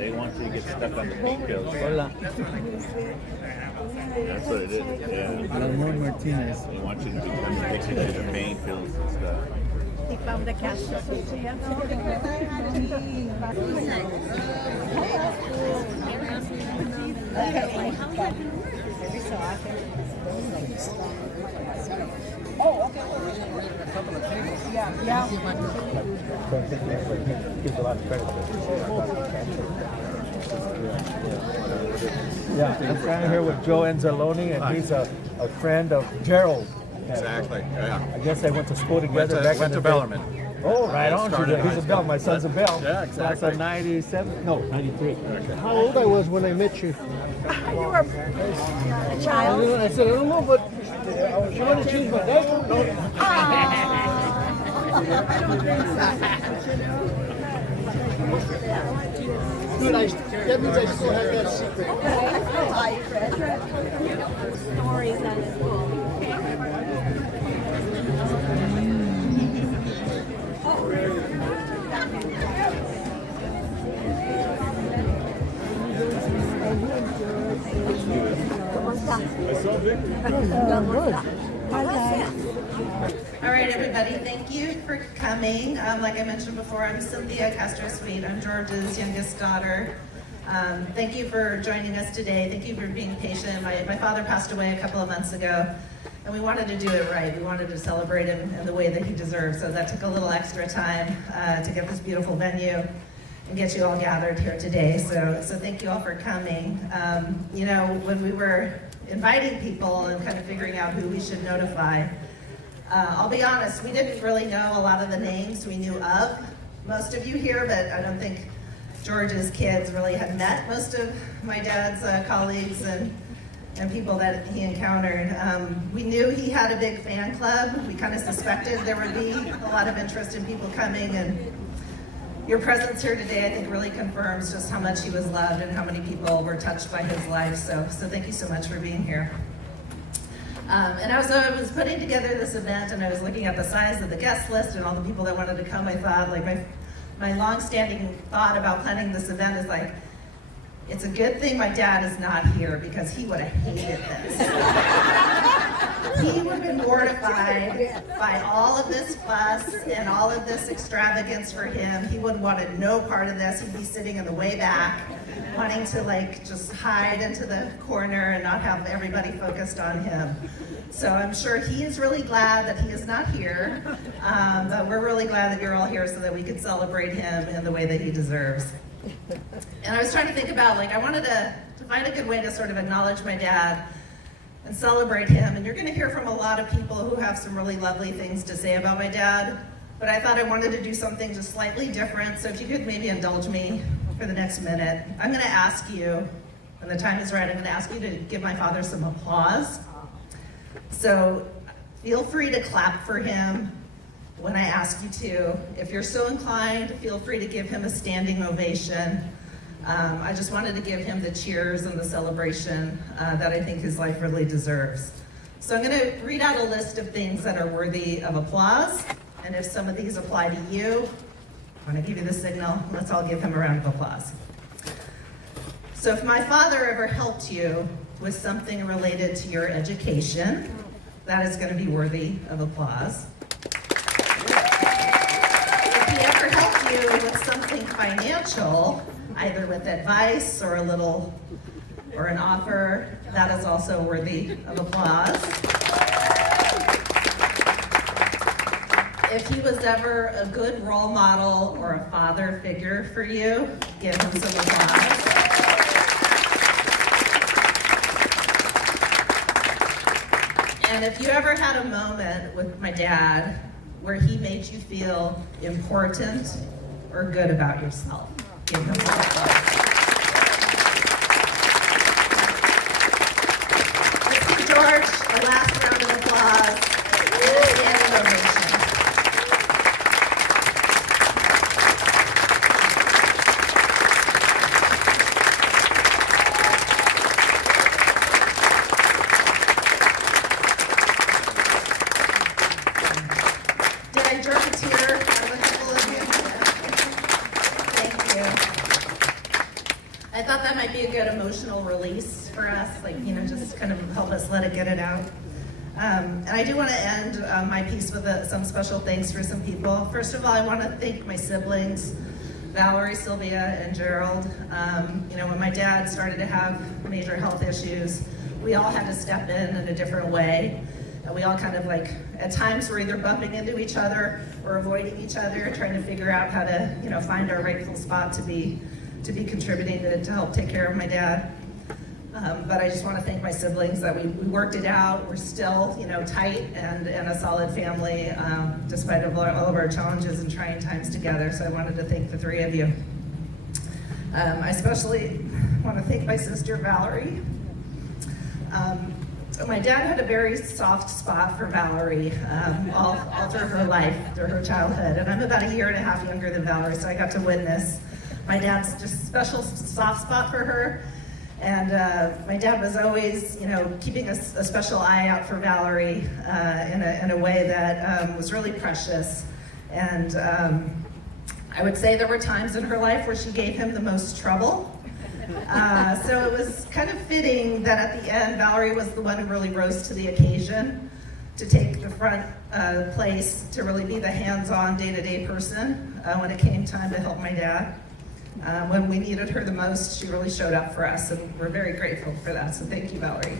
They want you to get stuck on the pain pills. Hola. That's what it is. Yeah. Ramon Martinez. They want you to become addicted to the pain pills and stuff. He found the Castro. Oh, okay. Yeah. Gives a lot of credit. Yeah, I'm standing here with Joe Enzaloni, and he's a friend of Gerald. Exactly. Yeah. I guess they went to school together back Went in to the day. Bellarmine. Oh, right on. Started He's high a Bell. school. My son's a Bell. Yeah, exactly. That's a 97. No, 93. How old I was when I met you? You were a child. I said, I don't know, but you want to change my diaper? No. Dude, that means I still have that secret. Stories on his book. All right, everybody, thank you for coming. Like I mentioned before, I'm Cynthia Castro. I'm George's youngest daughter. Thank you for joining us today. Thank you for being patient. My father passed away a couple of months ago, and we wanted to do it right. We wanted to celebrate him in the way that he deserves, so that took a little extra time to get this beautiful venue and get you all gathered here today. So thank you all for coming. You know, when we were inviting people and kind of figuring out who we should notify, I'll be honest, we didn't really know a lot of the names we knew of. Most of you here, but I don't think George's kids really had met most of my dad's colleagues and people that he encountered. We knew he had a big fan club. We kind of suspected there would be a lot of interest in people coming, and your presence here today, I think, really confirms just how much he was loved and how many people were touched by his life. So thank you so much for being here. And I was putting together this event, and I was looking at the size of the guest list and all the people that wanted to come. I thought, like, my long-standing thought about planning this event is like, it's a good thing my dad is not here, because he would have hated this. He would have been mortified by all of this fuss and all of this extravagance for him. He would have wanted no part of this. He'd be sitting in the way back, wanting to like just hide into the corner and not have everybody focused on him. So I'm sure he is really glad that he is not here, but we're really glad that you're all here so that we could celebrate him in the way that he deserves. And I was trying to think about, like, I wanted to find a good way to sort of acknowledge my dad and celebrate him. And you're going to hear from a lot of people who have some really lovely things to say about my dad, but I thought I wanted to do something just slightly different. So if you could maybe indulge me for the next minute, I'm going to ask you, when the time is right, I'm going to ask you to give my father some applause. So feel free to clap for him when I ask you to. If you're so inclined, feel free to give him a standing ovation. I just wanted to give him the cheers and the celebration that I think his life really deserves. So I'm going to read out a list of things that are worthy of applause, and if some of these apply to you, I'm going to give you the signal. Let's all give him a round of applause. So if my father ever helped you with something related to your education, that is going to be worthy of applause. If he ever helped you with something financial, either with advice or an offer, that is also worthy of applause. If he was ever a good role model or a father figure for you, give him some applause. And if you ever had a moment with my dad where he made you feel important or good about yourself, give him some applause. Let's give George a last round of applause and a standing ovation. Did I jerk a tear out of a couple of you? Thank you. I thought that might be a good emotional release for us, like, you know, just kind of help us let it get it out. And I do want to end my piece with some special thanks for some people. First of all, I want to thank my siblings, Valerie, Sylvia, and Gerald. You know, when my dad started to have major health issues, we all had to step in a different way. And we all kind of like, at times we're either bumping into each other or avoiding each other, trying to figure out how to, you know, find our rightful spot to be contributing to help take care of my dad. But I just want to thank my siblings that we worked it out. We're still, you know, tight and a solid family, despite all of our challenges and trying times together. So I wanted to thank the three of you. I especially want to thank my sister, Valerie. My dad had a very soft spot for Valerie all through her life, through her childhood. And I'm about a year and a half younger than Valerie, so I got to witness my dad's just special soft spot for her. And my dad was always, you know, keeping a special eye out for Valerie in a way that was really precious. And I would say there were times in her life where she gave him the most trouble. So it was kind of fitting that at the end, Valerie was the one who really rose to the occasion, to take the front place, to really be the hands-on, day-to-day person when it came time to help my dad. When we needed her the most, she really showed up for us, and we're very grateful for that. So thank you, Valerie.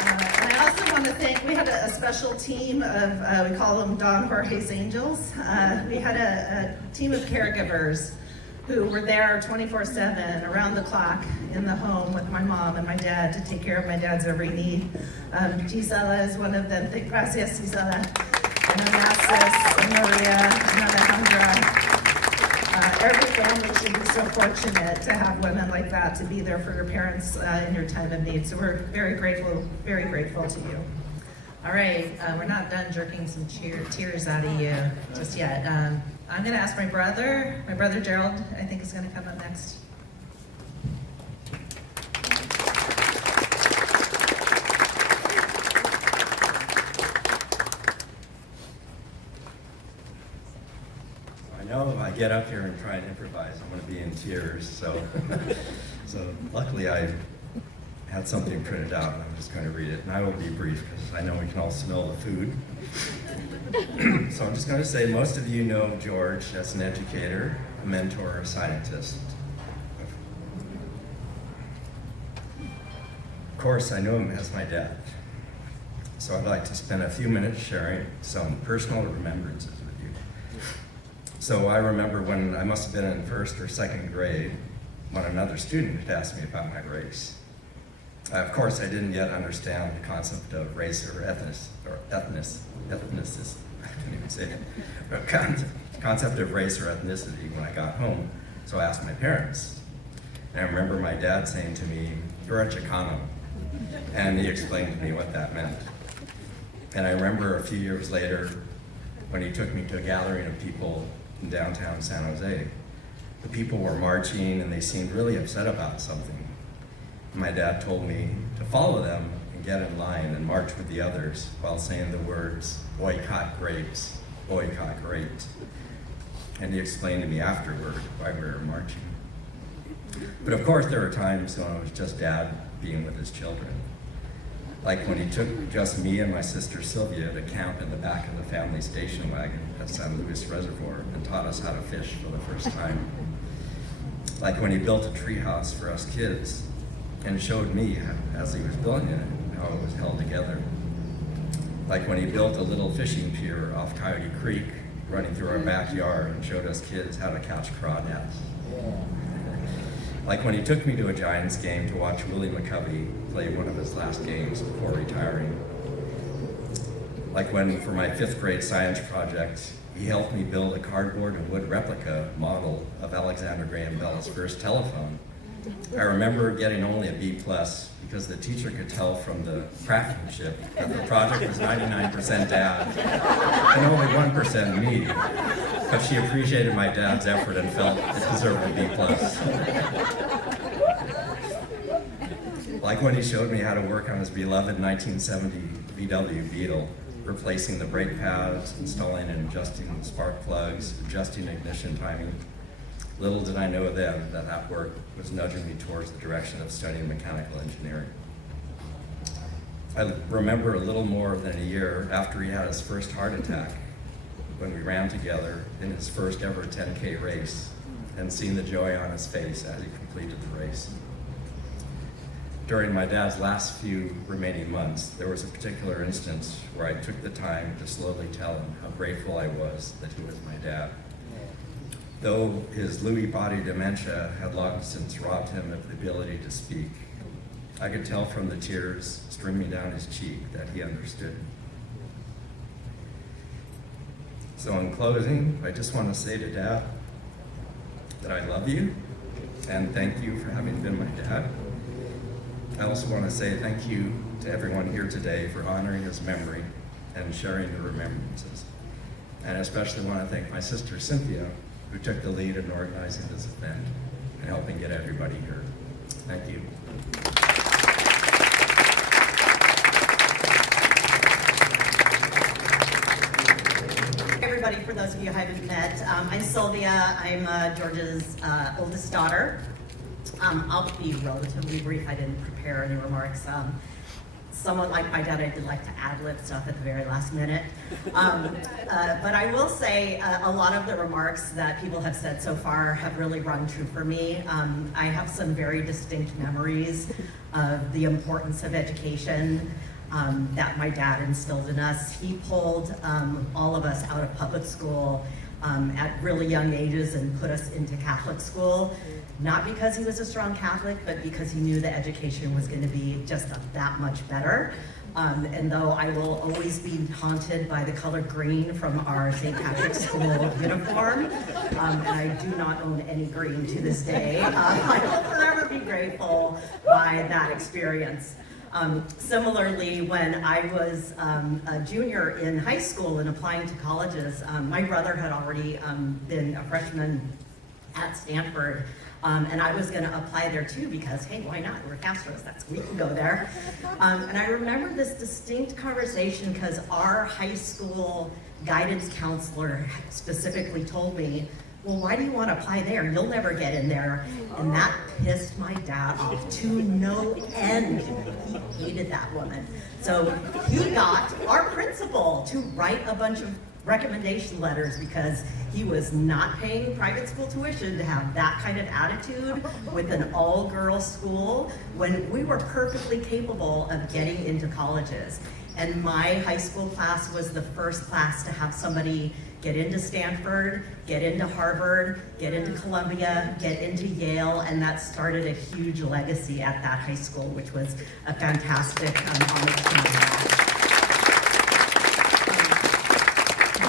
And I also want to thank, we had a special team of, we call them Don Jorge's Angels. We had a team of caregivers who were there 24/7, around the clock, in the home with my mom and my dad to take care of my dad's every need. Gisela is one of them. Gracias, Gisela. And Onassis, and Maria, and Alejandra. Every family should be so fortunate to have women like that to be there for your parents in your time of need. So we're very grateful to you. All right, we're not done jerking some tears out of you just yet. I'm gonna ask my brother Gerald, I think is gonna come up next. I know if I get up here and try and improvise, I'm going to be in tears. So luckily I had something printed out, and I'm just going to read it. And I will be brief because I know we can all smell the food. So I'm just going to say most of you know George as an educator, a mentor, a scientist. Of course, I know him as my dad. So I'd like to spend a few minutes sharing some personal remembrances with you. So I remember when I must have been in first or second grade when another student had asked me about my race. Of course, I didn't yet understand the concept of race or ethnicity. I couldn't even say it. But concept of race or ethnicity when I got home. So I asked my parents. And I remember my dad saying to me, "You're a Chicano." And he explained to me what that meant. And I remember a few years later when he took me to a gathering of people in downtown San Jose. The people were marching and they seemed really upset about something. My dad told me to follow them and get in line and march with the others while saying the words, "Boycott grapes, boycott grapes." And he explained to me afterward why we were marching. But of course there were times when it was just Dad being with his children. Like when he took just me and my sister Sylvia to camp in the back of the family station wagon at San Luis Reservoir and taught us how to fish for the first time. Like when he built a treehouse for us kids and showed me, as he was building it, how it was held together. Like when he built a little fishing pier off Coyote Creek running through our backyard and showed us kids how to catch crawdads. Like when he took me to a Giants game to watch Willie McCovey play one of his last games before retiring. Like when, for my 5th grade science project, he helped me build a cardboard and wood replica model of Alexander Graham Bell's first telephone. I remember getting only a B+ because the teacher could tell from the craftsmanship that the project was 99% Dad and only 1% me. But she appreciated my dad's effort and felt it deserved a B+. Like when he showed me how to work on his beloved 1970 VW Beetle replacing the brake pads, installing and adjusting spark plugs, adjusting ignition timing. Little did I know then that that work was nudging me towards the direction of studying mechanical engineering. I remember a little more than a year after he had his first heart attack, when we ran together in his first ever 10K race, and seeing the joy on his face as he completed the race. During my dad's last few remaining months, there was a particular instance where I took the time to slowly tell him how grateful I was that he was my dad. Though his Lewy body dementia had long since robbed him of the ability to speak, I could tell from the tears streaming down his cheek that he understood. So in closing, I just want to say to Dad that I love you and thank you for having been my dad. I also want to say thank you to everyone here today for honoring his memory and sharing the remembrances. And especially want to thank my sister Cynthia, who took the lead in organizing this event and helping get everybody here. Thank you. Everybody, for those of you who haven't met, I'm Sylvia. I'm George's oldest daughter. I'll be relatively brief. I didn't prepare any remarks. Somewhat like my dad, I did like to ad-lib stuff at the very last minute. But I will say a lot of the remarks that people have said so far have really rung true for me. I have some very distinct memories of the importance of education that my dad instilled in us. He pulled all of us out of public school at really young ages and put us into Catholic school. Not because he was a strong Catholic, but because he knew the education was going to be just that much better. And though I will always be haunted by the color green from our St. Patrick's School uniform, and I do not own any green to this day, I will forever be grateful by that experience. Similarly, when I was a junior in high school and applying to colleges, my brother had already been a freshman at Stanford. And I was going to apply there too because, hey, why not? We're Castros, we can go there. And I remember this distinct conversation because our high school guidance counselor specifically told me, well, why do you want to apply there? You'll never get in there. And that pissed my dad off to no end. He hated that woman. So he got our principal to write a bunch of recommendation letters because he was not paying private school tuition to have that kind of attitude with an all-girls school when we were perfectly capable of getting into colleges. And my high school class was the first class to have somebody get into Stanford, get into Harvard, get into Columbia, get into Yale, and that started a huge legacy at that high school, which was a fantastic homage to my dad.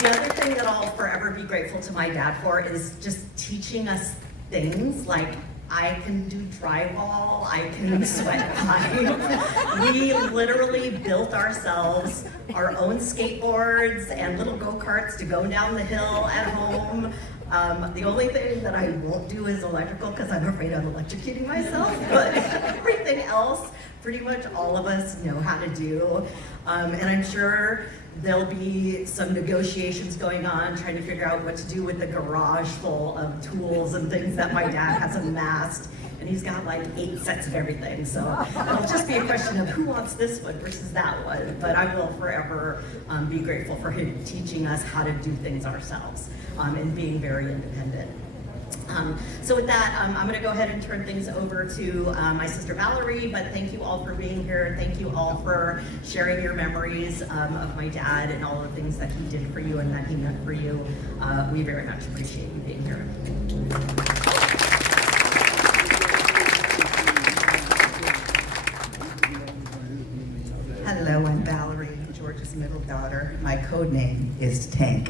The other thing that I'll forever be grateful to my dad for is just teaching us things like I can do drywall, I can sweat pipe. We literally built ourselves our own skateboards and little go-karts to go down the hill at home. The only thing that I won't do is electrical because I'm afraid of electrocuting myself, but everything else, pretty much all of us know how to do. And I'm sure there'll be some negotiations going on trying to figure out what to do with the garage full of tools and things that my dad has amassed. And he's got like 8 sets of everything. So it'll just be a question of who wants this one versus that one. But I will forever be grateful for him teaching us how to do things ourselves and being very independent. So with that, I'm going to go ahead and turn things over to my sister Valerie, but thank you all for being here. Thank you all for sharing your memories of my dad and all the things that he did for you and that he meant for you. We very much appreciate you being here. Hello, I'm Valerie, George's middle daughter. My code name is Tank.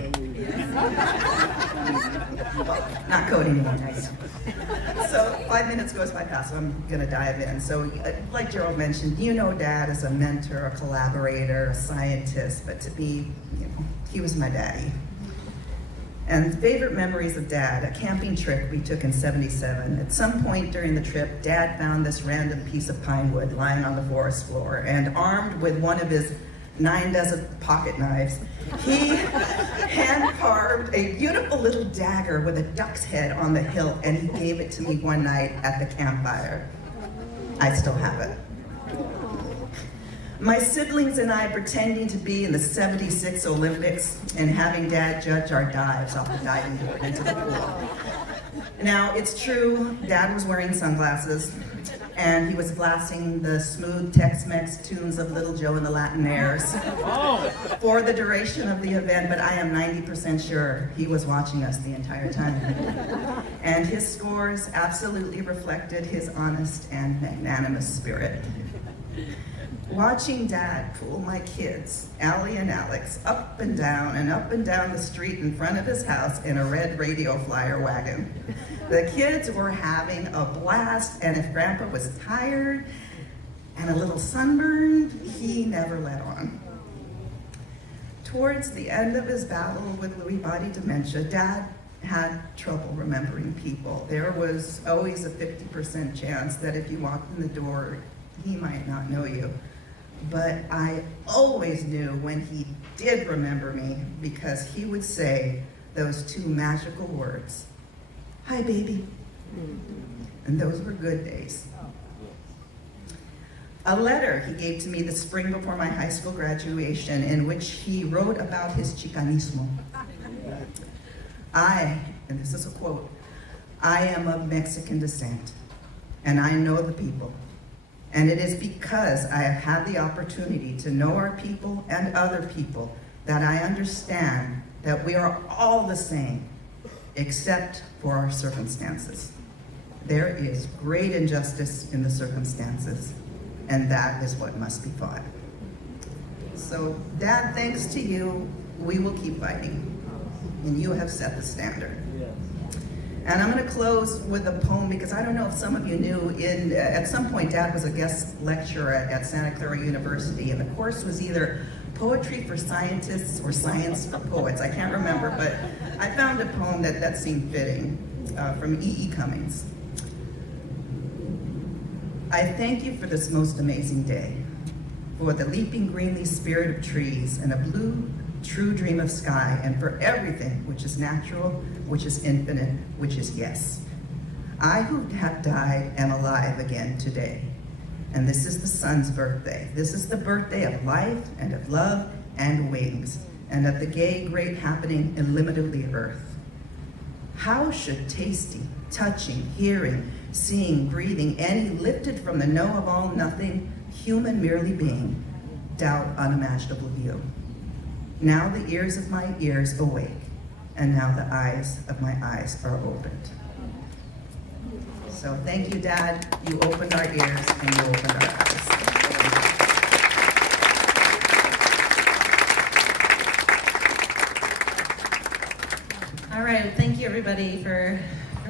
Not code anymore, I know. So 5 minutes goes by fast, so I'm gonna dive in. So like Gerald mentioned, you know Dad as a mentor, a collaborator, a scientist, but to be, he was my daddy. And favorite memories of Dad, a camping trip we took in '77. At some point during the trip, Dad found this random piece of pine wood lying on the forest floor, and armed with one of his 9 dozen pocket knives. He hand-carved a beautiful little dagger with a duck's head on the hilt, and he gave it to me one night at the campfire. I still have it. My siblings and I pretending to be in the '76 Olympics and having Dad judge our dives off the diving board into the pool. Now, it's true, Dad was wearing sunglasses, and he was blasting the smooth Tex-Mex tunes of Little Joe and the Latinaires for the duration of the event, but I am 90% sure he was watching us the entire time. And his scores absolutely reflected his honest and magnanimous spirit. Watching Dad pull my kids, Allie and Alex, up and down the street in front of his house in a red radio flyer wagon. The kids were having a blast, and if Grandpa was tired and a little sunburned, he never let on. Towards the end of his battle with Lewy body dementia, Dad had trouble remembering people. There was always a 50% chance that if you walked in the door, he might not know you. But I always knew when he did remember me because he would say those two magical words, "Hi, baby." And those were good days. A letter he gave to me the spring before my high school graduation in which he wrote about his Chicanismo. And this is a quote, "I am of Mexican descent, and I know the people. And it is because I have had the opportunity to know our people and other people that I understand that we are all the same, except for our circumstances. There is great injustice in the circumstances, and that is what must be fought." So, Dad, thanks to you, we will keep fighting, and you have set the standard. And I'm going to close with a poem because I don't know if some of you knew, at some point Dad was a guest lecturer at Santa Clara University, and the course was either Poetry for Scientists or Science for Poets. I can't remember, but I found a poem that seemed fitting from E.E. Cummings. "I thank you for this most amazing day, for the leaping greenly spirit of trees and a blue, true dream of sky, and for everything which is natural, which is infinite, which is yes. I who have died am alive again today. And this is the sun's birthday. This is the birthday of life and of love and wings, and of the gay, great happening illimitably earth. How should tasting, touching, hearing, seeing, breathing, any lifted from the know of all nothing, human merely being, doubt unimaginable view? Now the ears of my ears awake, and now the eyes of my eyes are opened." So thank you, Dad. You opened our ears and you opened our eyes. All right, thank you everybody for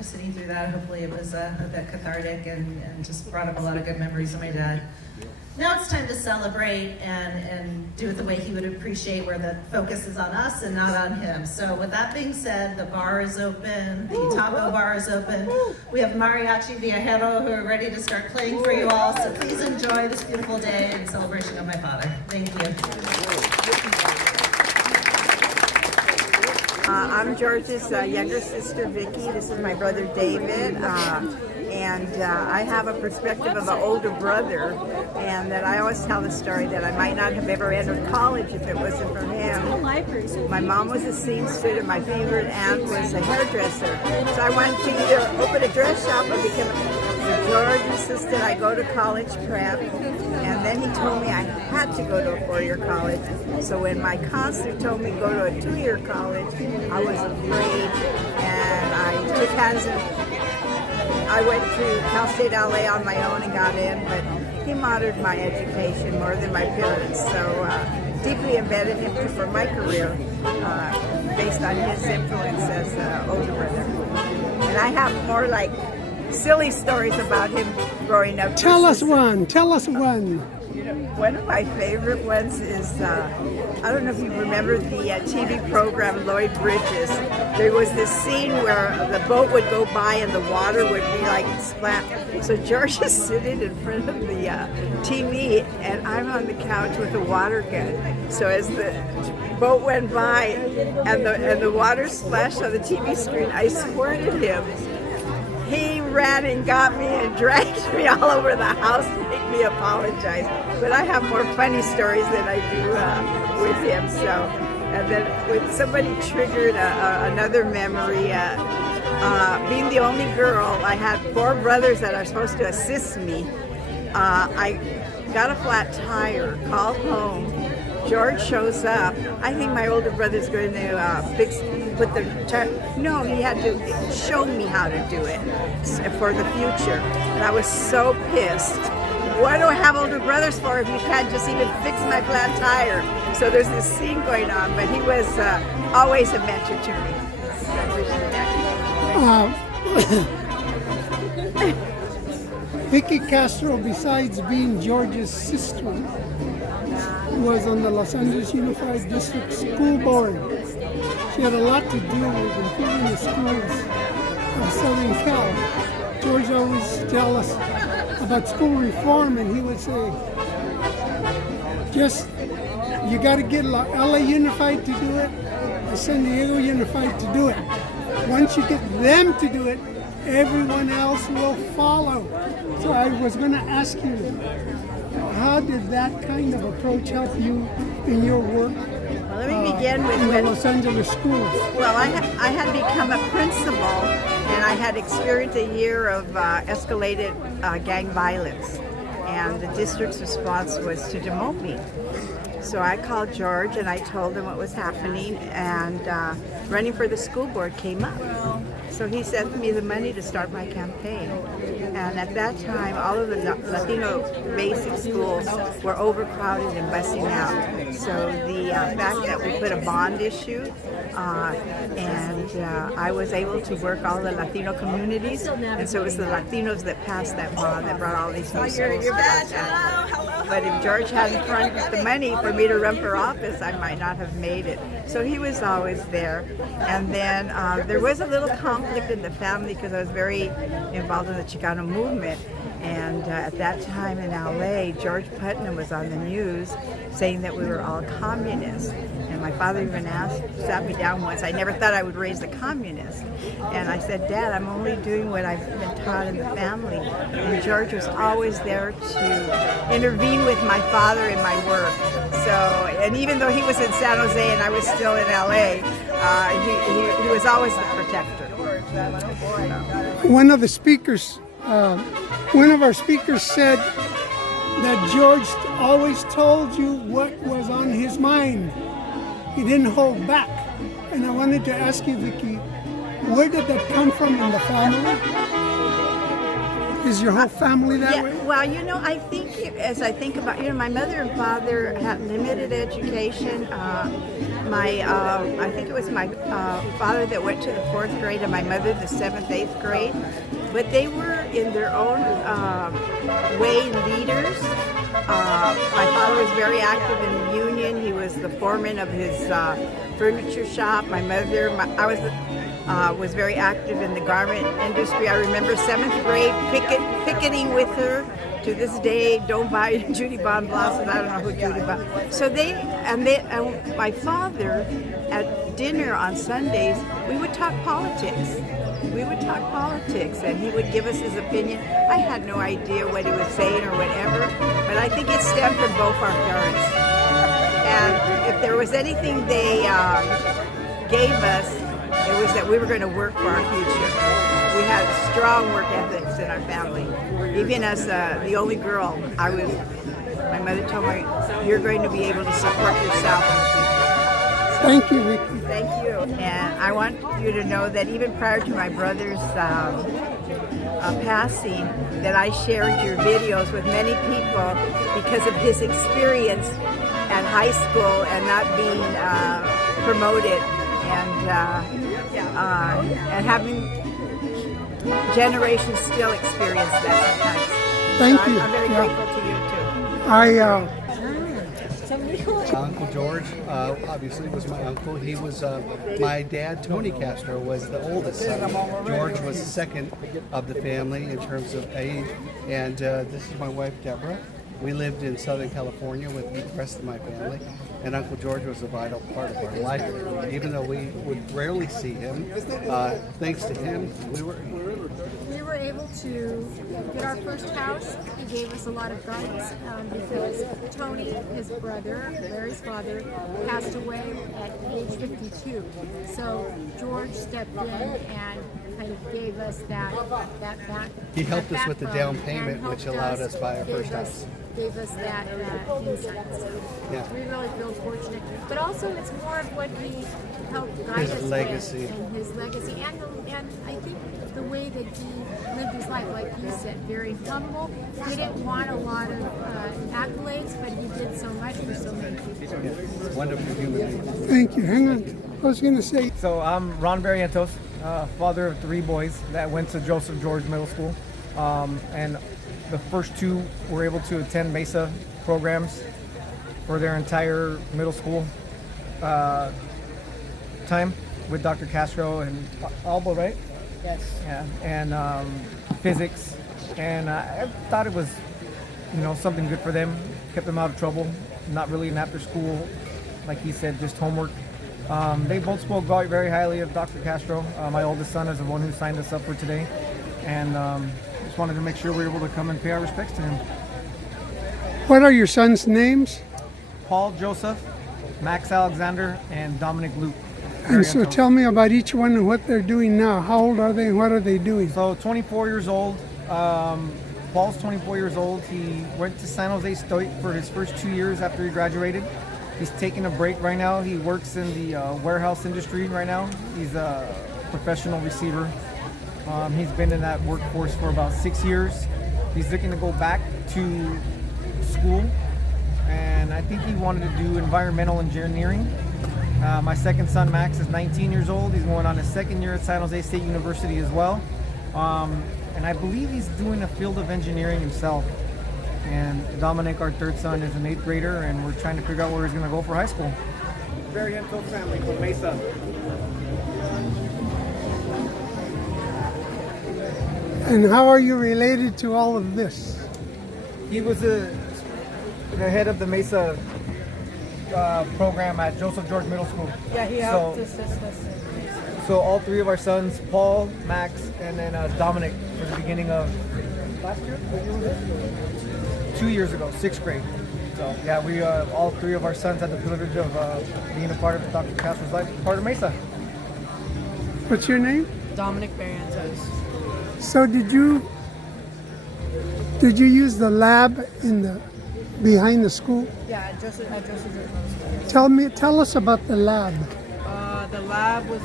sitting through that. Hopefully it was a bit cathartic and just brought up a lot of good memories of my dad. Now it's time to celebrate and do it the way he would appreciate, where the focus is on us and not on him. So with that being said, the bar is open, the taco bar is open. We have Mariachi Viajero who are ready to start playing for you all. So please enjoy this beautiful day in celebration of my father. Thank you. I'm George's younger sister, Vicki. This is my brother, David. I have a perspective of an older brother, and that I always tell the story that I might not have ever entered college if it wasn't for him. My mom was a seamstress, and my favorite aunt was a hairdresser. So I wanted to either open a dress shop or become George insisted I go to college prep, and then he told me I had to go to a 4-year college. So when my counselor told me go to a 2-year college, I was afraid, and I took hands and I went to Cal State LA on my own and got in, but he monitored my education more than my parents, so deeply embedded him for my career based on his influence as an older brother. And I have more like silly stories about him growing up. Tell us one. One of my favorite ones is, I don't know if you remember the TV program Lloyd Bridges. There was this scene where the boat would go by and the water would be like splat. So George is sitting in front of the TV and I'm on the couch with a water gun. So as the boat went by and the water splashed on the TV screen, I squirted him. He ran and got me and dragged me all over the house to make me apologize. But I have more funny stories than I do with him. So, and then when somebody triggered another memory, being the only girl, I had 4 brothers that are supposed to assist me. I got a flat tire, called home. George shows up. I think my older brother's going to put the tire. No, he had to show me how to do it for the future. And I was so pissed. What do I have older brothers for if you can't just even fix my flat tire? So there's this scene going on, but he was always a mentor to me. I appreciate that. Vicky Castro, besides being George's sister, was on the Los Angeles Unified District School Board. She had a lot to do with improving the schools of Southern Cal. George always tell us about school reform, and he would say, just, you got to get LA Unified to do it, and San Diego Unified to do it. Once you get them to do it, everyone else will follow. So I was going to ask you, how did that kind of approach help you in your work? Well, let me begin with in the Los Angeles schools. Well, I had become a principal, and I had experienced a year of escalated gang violence, and the district's response was to demote me. So I called George and I told him what was happening, and running for the school board came up. So he sent me the money to start my campaign. And at that time, all of the Latino basic schools were overcrowded and busing out. So the fact that we put a bond issue, and I was able to work all the Latino communities, and so it was the Latinos that passed that bond that brought all these new schools to Los Angeles. But if George hadn't fronted the money for me to run for office, I might not have made it. So he was always there. And then there was a little conflict in the family because I was very involved in the Chicano movement. And at that time in LA, George Putnam was on the news saying that we were all communists. And my father even sat me down once. I never thought I would raise a communist. And I said, Dad, I'm only doing what I've been taught in the family. And George was always there to intervene with my father in my work. So, and even though he was in San Jose and I was still in LA, he was always the protector. One of the speakers, one of our speakers said that George always told you what was on his mind. He didn't hold back. And I wanted to ask you, Vicky, where did that come from in the family? Is your whole family that way? Well, you know, I think as I think about, you know, my mother and father had limited education. I think it was my father that went to the 4th grade and my mother the 7th, 8th grade. But they were in their own way leaders. My father was very active in the union. He was the foreman of his furniture shop. My mother, was very active in the garment industry. I remember 7th grade picketing with her. To this day, don't buy Judy Bond blouses. I don't know who Judy Bond. So and my father at dinner on Sundays, we would talk politics. And he would give us his opinion. I had no idea what he was saying or whatever, but I think it stemmed from both our parents. And if there was anything they gave us, it was that we were going to work for our future. We had strong work ethics in our family. Even as the only girl, my mother told me, you're going to be able to support yourself in the future. Thank you, Vicky. Thank you. And I want you to know that even prior to my brother's passing, that I shared your videos with many people because of his experience at high school and not being promoted and having generations still experience that sometimes. Thank so you. I'm very grateful to you too. Uncle George, obviously, was my uncle. He was my dad. Tony Castro was the oldest son. George was the second of the family in terms of age. And this is my wife, Deborah. We lived in Southern California with the rest of my family, and Uncle George was a vital part of our life. Even though we would rarely see him, thanks to him, we were able to get our first house. He gave us a lot of guidance because Tony, his brother, Larry's father, passed away at age 52. So George stepped in and kind of gave us that back. He helped us with the down backbone payment, and helped which allowed us us, to buy our gave first us- house. Gave us that insight. So Yeah. we really feel fortunate. But also, it's more of what he helped guide His us legacy. with, and his legacy, and I think the way that he lived his life, like you said, very humble. Didn't want a lot of accolades, but he did so much for so many people. Yeah. Wonderful human being. Thank you. Hang on. I was going to say, So I'm Ron Barrientos, father of 3 boys that went to Joseph George Middle School. And the first 2 were able to attend Mesa programs for their entire middle school time with Dr. Castro and Alba, right? Yes. Yeah, and physics. And I thought it was, something good for them. Kept them out of trouble. Not really an after school, like he said, just homework. They both spoke very highly of Dr. Castro. My oldest son is the one who signed us up for today. And just wanted to make sure we were able to come and pay our respects to him. what are your sons' names? Paul Joseph, Max Alexander, and Dominic Luke. And so tell me about each one and what they're doing now. How old are they and what are they doing? So 24 years old. Paul's 24 years old. He went to San Jose State for his first 2 years after he graduated. He's taking a break right now. He works in the warehouse industry right now. He's a professional receiver. He's been in that workforce for about 6 years. He's looking to go back to school, and I think he wanted to do environmental engineering. My second son, Max, is 19 years old. He's going on his second year at San Jose State University as well. And I believe he's doing a field of engineering himself. And Dominic, our third son, is an 8th grader, and we're trying to figure out where he's going to go for high school. Barrientos family from Mesa. And how are you related to all of this? He was the head of the Mesa program at Joseph George Middle School. Yeah, he helped assist us. So all 3 of our sons, Paul, Max, and then Dominic, for the beginning of last year? 2 years ago, 6th grade. So yeah, we all 3 of our sons had the privilege of being a part of Dr. Castro's life, part of Mesa. What's your name? Dominic Barrientos. So did you use the lab behind the school? Yeah, at Joseph George. Tell us about the lab. The lab was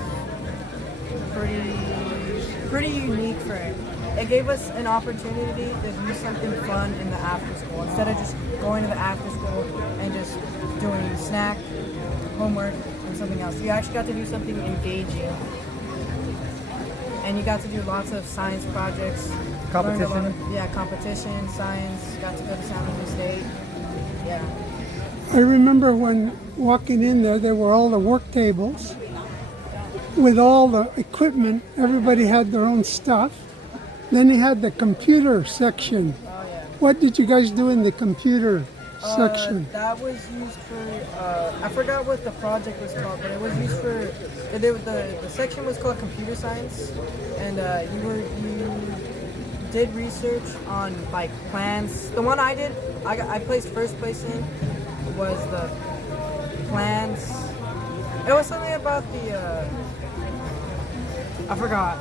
pretty unique for it. It gave us an opportunity to do something fun in the after school instead of just going to the after school and just doing snack, homework, and something else. You actually got to do something engaging, and you got to do lots of science projects. Competition? Competition, science. Got to go to San Jose State. Yeah. I remember when walking in there were all the work tables with all the equipment. Everybody had their own stuff. Then you had the computer section. Oh, yeah. What did you guys do in the computer section? That was used for, I forgot what the project was called, but it was used for, the section was called computer science, and you did research on like plants. The one I did, I placed first place in, was the plants. It was something about the, I forgot.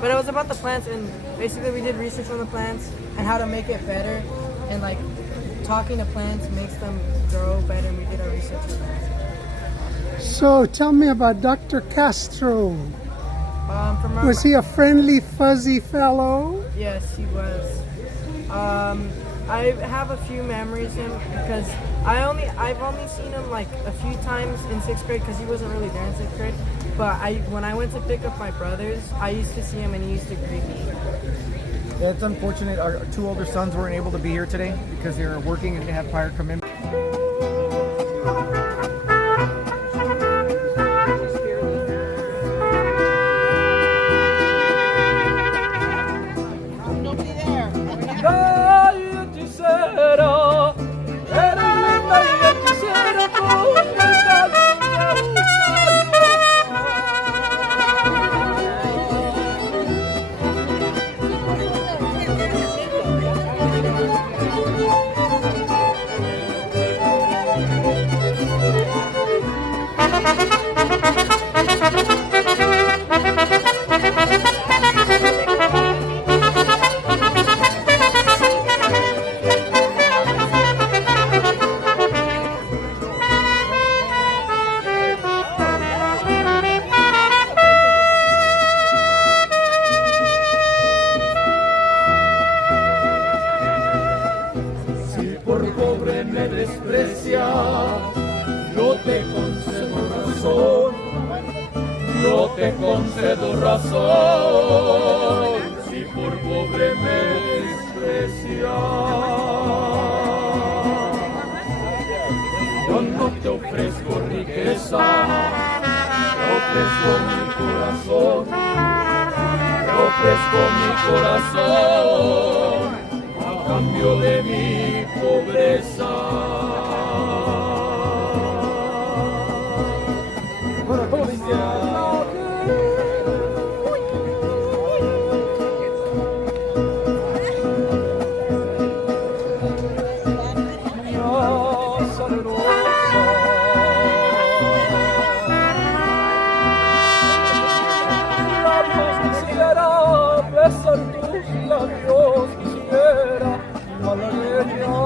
But it was about the plants, and basically we did research on the plants and how to make it better, and like talking to plants makes them grow better, and we did our research on that. So tell me about Dr. Castro. Was he a friendly, fuzzy fellow? Yes, he was. I have a few memories of him because I've only seen him like a few times in 6th grade because he wasn't really there in 6th grade. But when I went to pick up my brothers, I used to see him and he used to greet me. Yeah, it's unfortunate our two older sons weren't able to be here today because they were working and they had prior commitments. yo te concedo razón, yo te concedo razón, si por pobre me desprecias. Yo no te ofrezco riqueza, te ofrezco mi corazón, te ofrezco mi corazón, a cambio de mi pobreza. Labios quisiera malagueña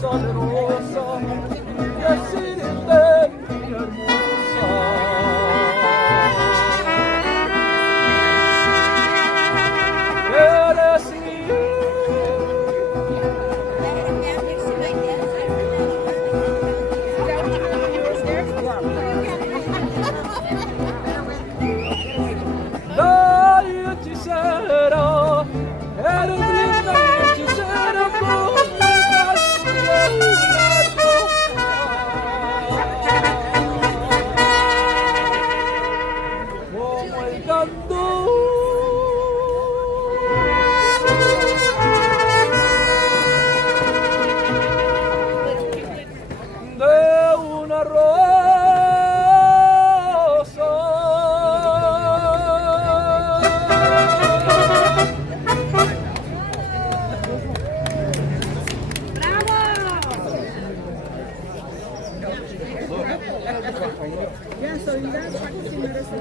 salerosa, decirte mi hermosa. Eres la hechicera. Eres linda y hechicera como el canto de una rosa. Yeah, so you guys practicing medicine.